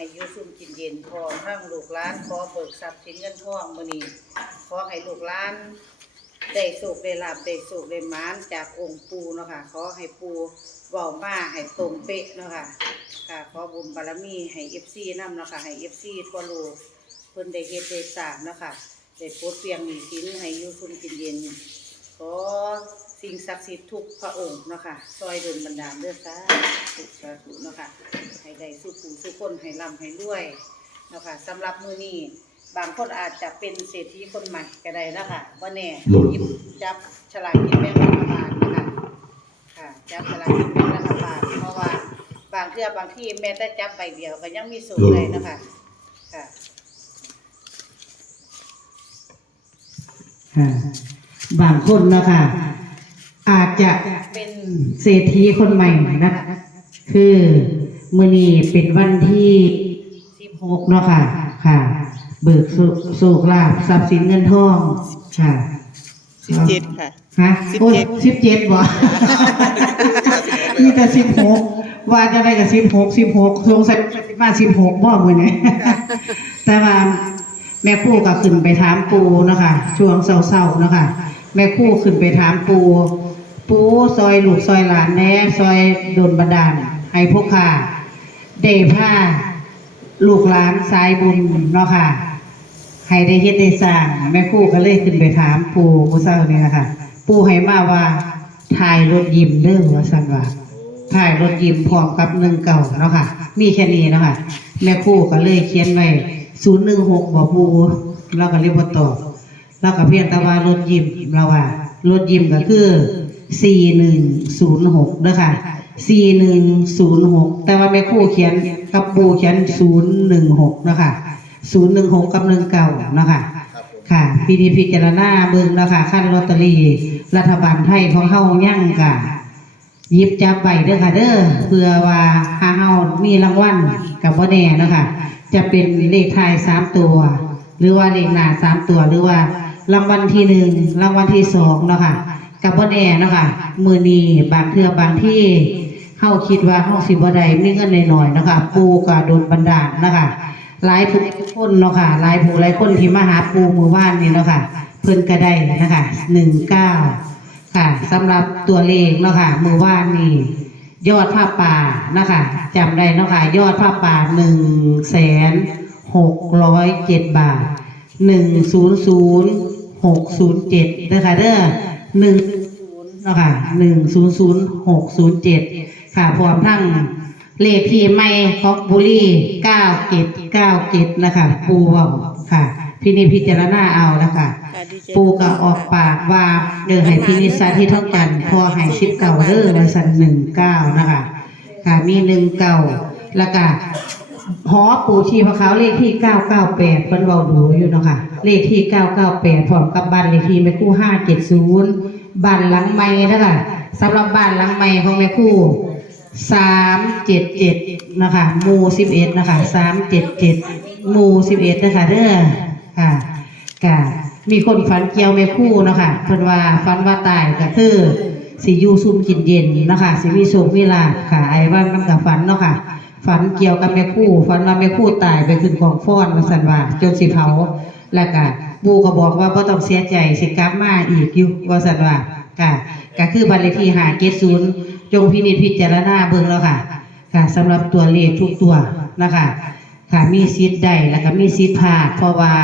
ให้อยู่ซุ่มกินเย็นพร้อมทั้งลูกหลานขอเบิกทรัพย์สินเงินทองมื้อนี้ขอให้ลูกหลานได้สุขได้ลาบได้สุขได้มานจากองค์ปูเนาะค่ะขอให้ปูเว้ามาให้ตรงเป๊ะเนาะค่ะค่ะขอบุญบารมีให้ FC นำเนาะค่ะให้ FC ทั่วโลกเพิ่นได้เฮ็ดได้สร้างเนาะค่ะได้ปลดเปลียงหนี้สินให้อยู่ซุ่มกินเย็นขอ สิ่งศักดิ์สิทธิ์ทุกพระองค์เนาะค่ะซอยเดลบันดาลเด้อสาธุสาธุเนาะค่ะให้ได้สุขผู้สุขคนให้ร่ำให้รวยเนาะค่ะสำหรับมือนี้บางคนอาจจะเป็นเศรษฐีคนใหม่ก็ได้นะคะว่าแน่หยิบจับฉลากกินแบ่งรัฐบาลนะคะค่ะจับฉลากกินแบ่งรัฐบาลเพราะว่าบางเทื่อบางที่แม้แต่จับใบเดียวก็ยังมีสูงเลยนะคะค่ะค่ะบางคนนะคะ อาจจะเป็นเศรษฐีคนใหม่นะคะคือมือนี้เป็นวันที่สิบหกเนาะค่ะ ค่ะ เบิกสุโศกลาภทรัพย์สินเงินทองค่ะสิบเจ็ดค่ะฮะสิบโอ้ยเจ็ดสิบเจ็ดบ่มีแต่สิบหกว่าจะได้กับสิบหกสิบหกสงสัยมาสิบหกบ่มือนี้แต่ว่าแม่ครู่ก็ขึ้นไปถามปูเนาะคะช่วงเศร้าๆเนาะคะแม่ครู่ขึ้นไปถามปู ปูซอยลูกซอยหลานแน่ซอยโดนบันดาลให้พวกข้าได้ผ้าลูกหลานสายบุญเนาะค่ะให้ได้เฮ็ดได้สร้างแม่ครู่ก็เลยขึ้นไปถามปูผู้เศร้านี่นะคะปูให้มาว่าถ่ายรถยิมเด้อว่าซั่นว่าถ่ายรถยิมพร้อมกับหนึ่งเก่าเนาะค่ะ มีแค่นี้เนาะค่ะแม่ครู่ก็เลยเขียนไว้ศูนย์หนึ่งหกบอกปูเราก็เลยบ่ตอบเราก็เพียงแต่ว่ารถยิมเราว่ารถยิมก็คือ สี่หนึ่งศูนย์หกเด้อค่ะสี่หนึ่งศูนย์หกแต่ว่าแม่ครู่เขียนกับปูเขียนศูนย์หนึ่งหกเนาะค่ะศูนย์หนึ่งหกกับหนึ่งเก่าเนาะค่ะค่ะพิธีพิจารณาเบิ่งเนาะค่ะขั้นลอตเตอรี่รัฐบาลไทยของเฮายั่งค่ะยิบจับไว้เด้อค่ะ เด้อเพื่อว่าหาเฮามีรางวัลกับบ่แน่เนาะค่ะจะเป็นเลขท้ายสามตัว หรือว่าเลขหน้าสามตัวหรือว่ารางวัลที่หนึ่งรางวัลที่สองเนาะค่ะ กับบ่แน่เนะคะมือนีบางเทื่อบางที่เฮาคิดว่าเฮาสิบ่ได้มีเงินหน้อยๆนะคะปูก็โดนบันดาลนะคะหลายผู้หลายคนเนาะค่ะหลายผู้หลายคนที่มาหาปูมือว่านนี่เนาะค่ะเพิ่นก็ได้นะคะ19ค่ะสำหรับตัวเลขเนาะค่ะมือว่านนี่ยอดผ้าป่านะคะจำได้เนาะค่ะยอดผ้าป่าหนึ่งแสนหกร้อยเจ็ดบาทหนึ่งศูนย์ศูนย์หกศูนย์เจ็ดนะคะเด้อ หนึ่งศูนย์เนาะค่ะหนึ่งศูนย์ศูนย์หกศูนย์เจ็ดค่ะพร้อมทั้งเลขที่ไม่ของบุรีเก้าเจ็ดเก้าเจ็ดนะคะปูเว้าค่ะพินิจพิจารณาเอานะคะค่ะดีใจปูก็ออกปากว่าเดินให้พินิจสาธิตท่องกัน พอให้ชิปเก่าเด้อวันสันหนึ่งเก้านะคะค่ะมีหนึ่งเก่าแล้วก็ หอปู่ชีพะขาวเลขที่เก้าเก้าแปดเพิ่นเว้าดูอยู่เนาะค่ะ เลขที่เก้าเก้าแปดพร้อมกับบ้านเลขที่แม่คู่ห้าเจ็ดศูนย์บ้านหลังใหม่นะคะสำหรับบ้านหลังใหม่ของแม่คู่สามเจ็ดเจ็ดนะคะหมู่สิบเอ็ดนะคะสามเจ็ดเจ็ดหมู่สิบเอ็ดนะคะเด้อค่ะค่ะมีคนฝันเกี่ยวแม่คู่เนาะค่ะเพิ่นว่าฝันว่าตายก็คือสิอยู่ซุ่มกินเย็นเนาะค่ะสิมีโชคมีลาภค่ะไอ้ว่ามันกับฝันเนาะค่ะ ฝันเกี่ยวกับแม่คู่ฝันว่าแม่คู่ตายไปขึ้นของฟ้อนว่าซั่นว่าจนสิเผาแล้วก็บูก็บอกว่าบ่ต้องเสียใจสิกลับมาอีกอยู่ว่าซั่นว่าค่ะก็คือบัตรเลขที่570จงพินิจพิจารณาเบิ่งแล้วค่ะ ค่ะสำหรับตัวเลขทุกตัวนะคะค่ะมีสิทธิ์ได้แล้วก็มีสิทธิ์พลาดเพราะว่า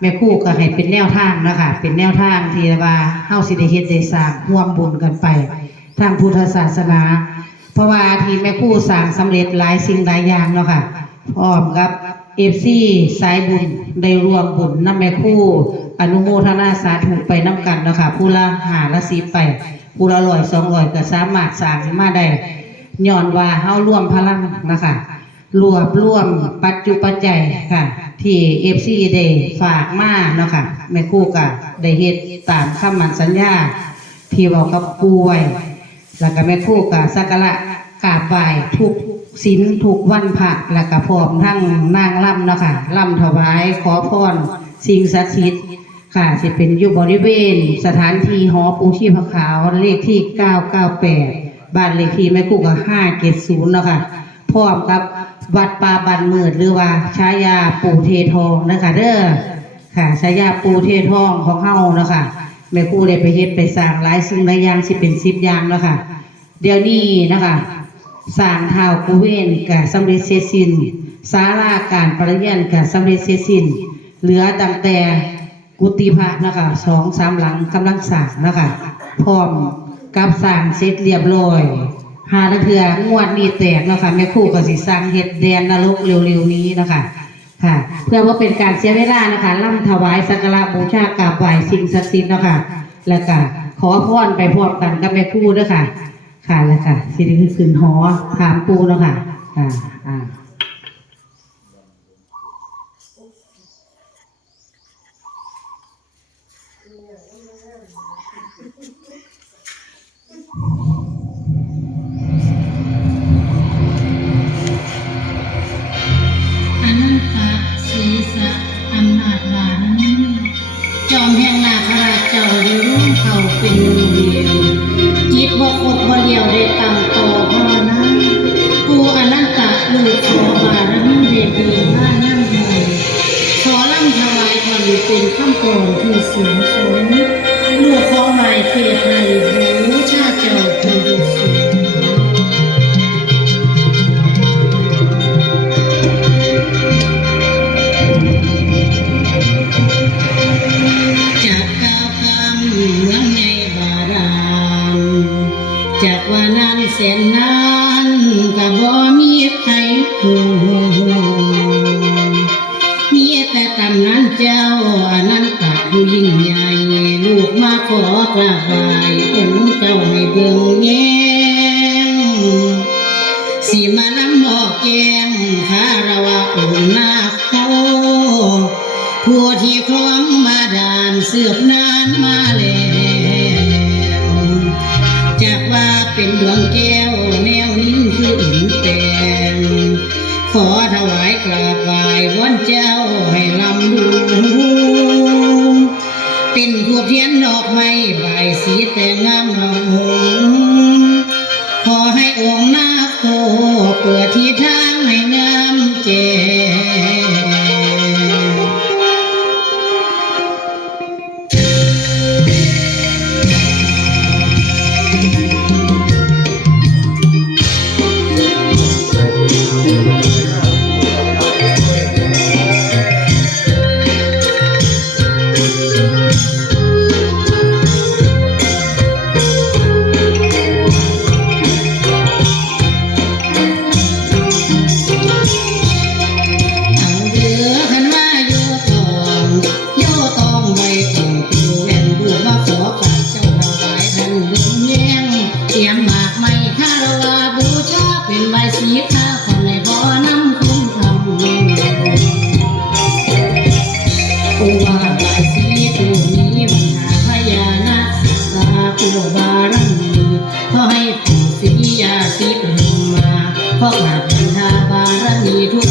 แม่คู่ก็ให้เป็นแนวทางนะคะเป็นแนวทางที่ว่าเฮาสิได้เฮ็ดได้สร้างร่วมบุญกันไป ทางพุทธศาสนา เพราะว่าที่แม่คู่สร้างสำเร็จหลายสิ่งหลายอย่างเนาะค่ะพร้อมกับเอฟซีสายบุญได้รวมบุญนำแม่คู่อนุโมทนาสาธุไปน้ำกันเนาะค่ะผู้ละหาละสิบไปผู้ละร้อยสองร้อยก็สามารถสร้างมาได้ย้อนว่าเฮาร่วมพลังนะคะรวบรวมปัจจุปัจจัยค่ะ ที่เอฟซีได้ฝากมาเนาะค่ะแม่คู่ก็ได้เฮ็ดตามคำมันสัญญา ที่บอกกับปูไว้ แล้วก็แม่ครู่ก็สักการะกราบไหว้ทุกศีลทุกวันพระแล้วก็พร้อมทั้งนางร่ำเนาะค่ะร่ำถวายขอพรสิ่งศักดิ์สิทธิ์ค่ะสิเป็นอยู่บริเวณ สถานที่หอปูชีพขาวเลขที่ 998 บ้านเลขที่แม่คู่ก็570เนาะค่ะพร้อมกับวัดป่าบันมืดหรือว่าชายาปู่เททองนะคะเด้อค่ะชายาปู่เททองของเฮาเนาะค่ะ แม่ครูได้ไปเฮ็ดไปสร้างหลายสิ่งหลายอย่างสิเป็น10อย่างเนาะค่ะ เดี๋ยวนี้นะคะสร้างเท้ากูเวนกับสำเร็จเสร็จสิ้นศาลาการประเรียนกับสำเร็จเสร็จสิ้นเหลือตั้งแต่กุฏิพระนะคะสองสามหลังกำลังสร้างนะคะพร้อมกับสร้างเสร็จเรียบร้อยหาละเทืองวดนี้แตกนะคะแม่ครู่ก็สิสร้างเฮ็ดแดนนรกเร็วๆนี้นะคะ ค่ะ เพื่อว่าเป็นการเสียเวลานะคะล่ำถวายสักการะบูชากราบไหว้สิ่งศักดิ์สิทธิ์เนาะค่ะ แล้วก็ขอพรไปพร้อมกันกับแม่คู่ด้วยค่ะ ค่ะแล้วค่ะสิริคือขึ้นหอถามปูเนาะค่ะ ค่ะอ่า จอมแห่งนาคราชเจ้าได้ร่วมเขาเป็นหนึ่งเดียวจิตบกดบ่เดียวได้ตั้งต่อภาวนาปูอนันตะลูกขอบารมีเด็ดดีมานั่งหน่อยขอล่ำถวายความเป็นข้ามกรที่เสียงสนลูกขอหมายเทพให้ ขอกราบไหว้องค์เจ้าให้เบิ่งแยงสีมาลำออกแกงคาราวะองค์นาโคผู้ที่คล้องมาดานเสือบนานมาแล้วจากว่าเป็นดวงแก้วแนวนิ้นคืออินแตงขอถวายกราบไหว้วอนเจ้าให้ลำดู เป็นผู้เทียนดอกไม้ใบสีแต่งงามละหงขอให้องค์นาคโคเปิดที่ทาง อให้ผู้สียาสีเป็นมาขอกราบพันธาบารมีทุก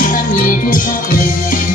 trăm gì thu sao về.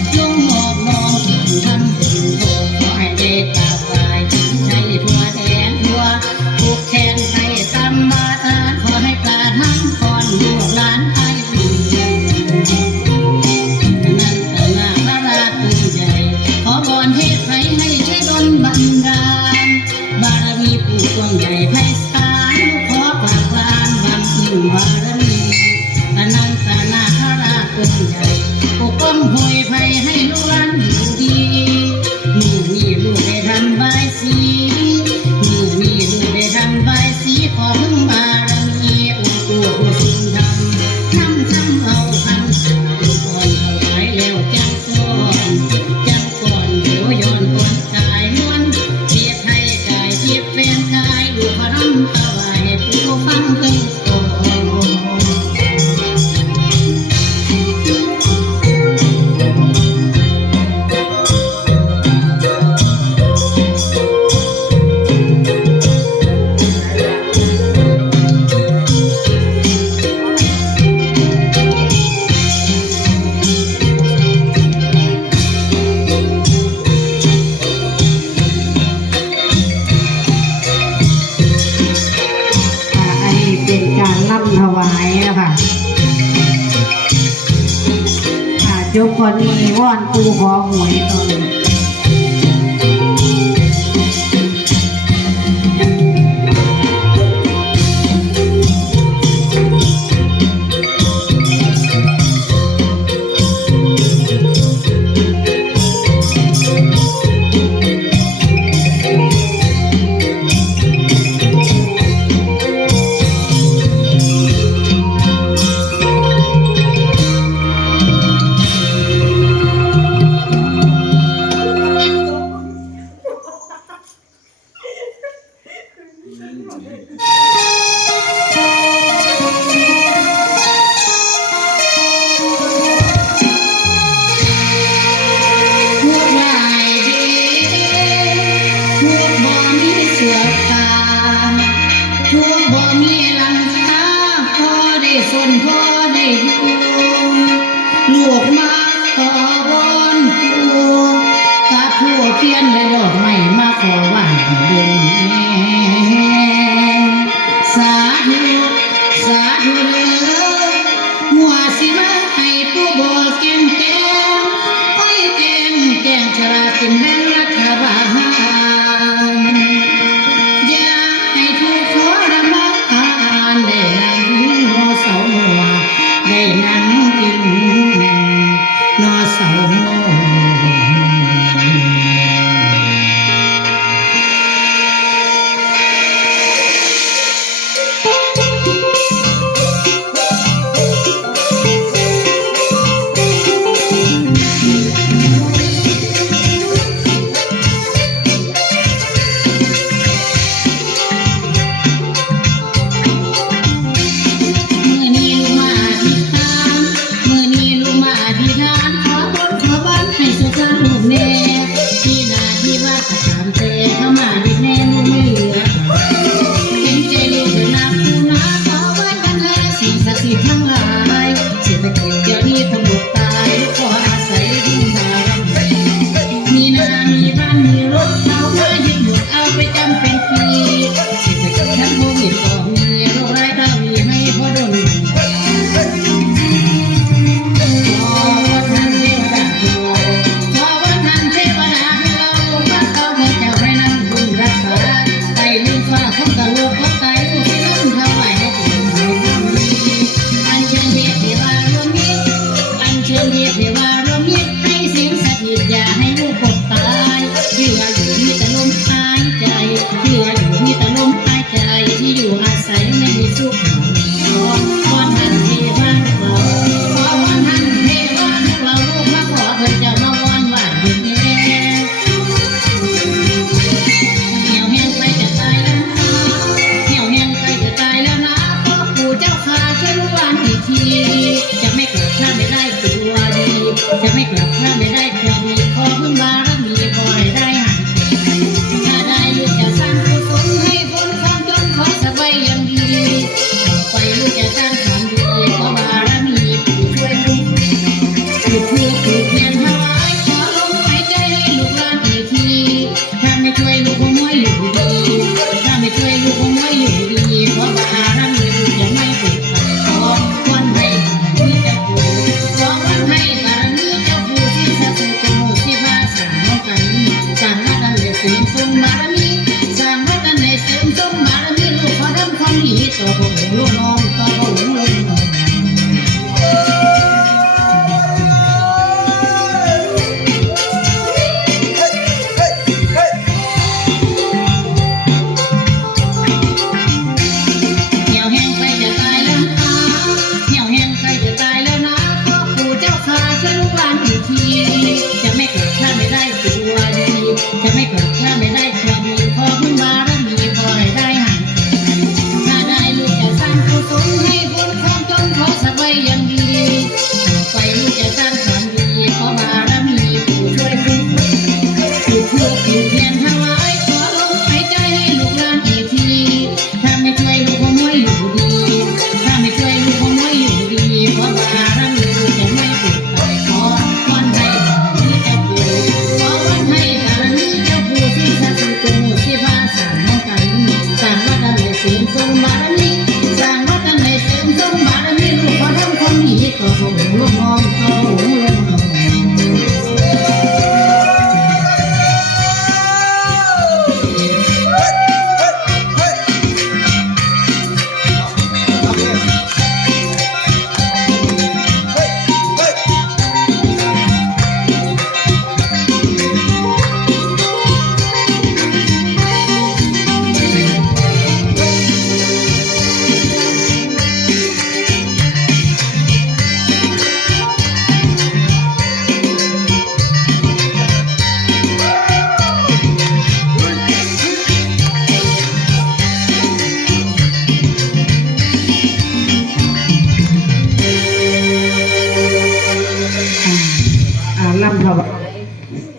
ยไ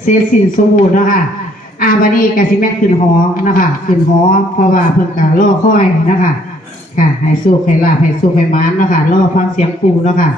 เสร็จสิ้นสมบูรณ์เนาะค่ะอาบานนี้กสิแม่ขึ้นหอนะคะขึ้นหอเพราะว่าเพิ่งกะรล่อค่อยนะคะค่ะให้สู้ให้ลาบให้สู้ให้มานนะคะล่อฟังเสียงปูเนาะค่ะ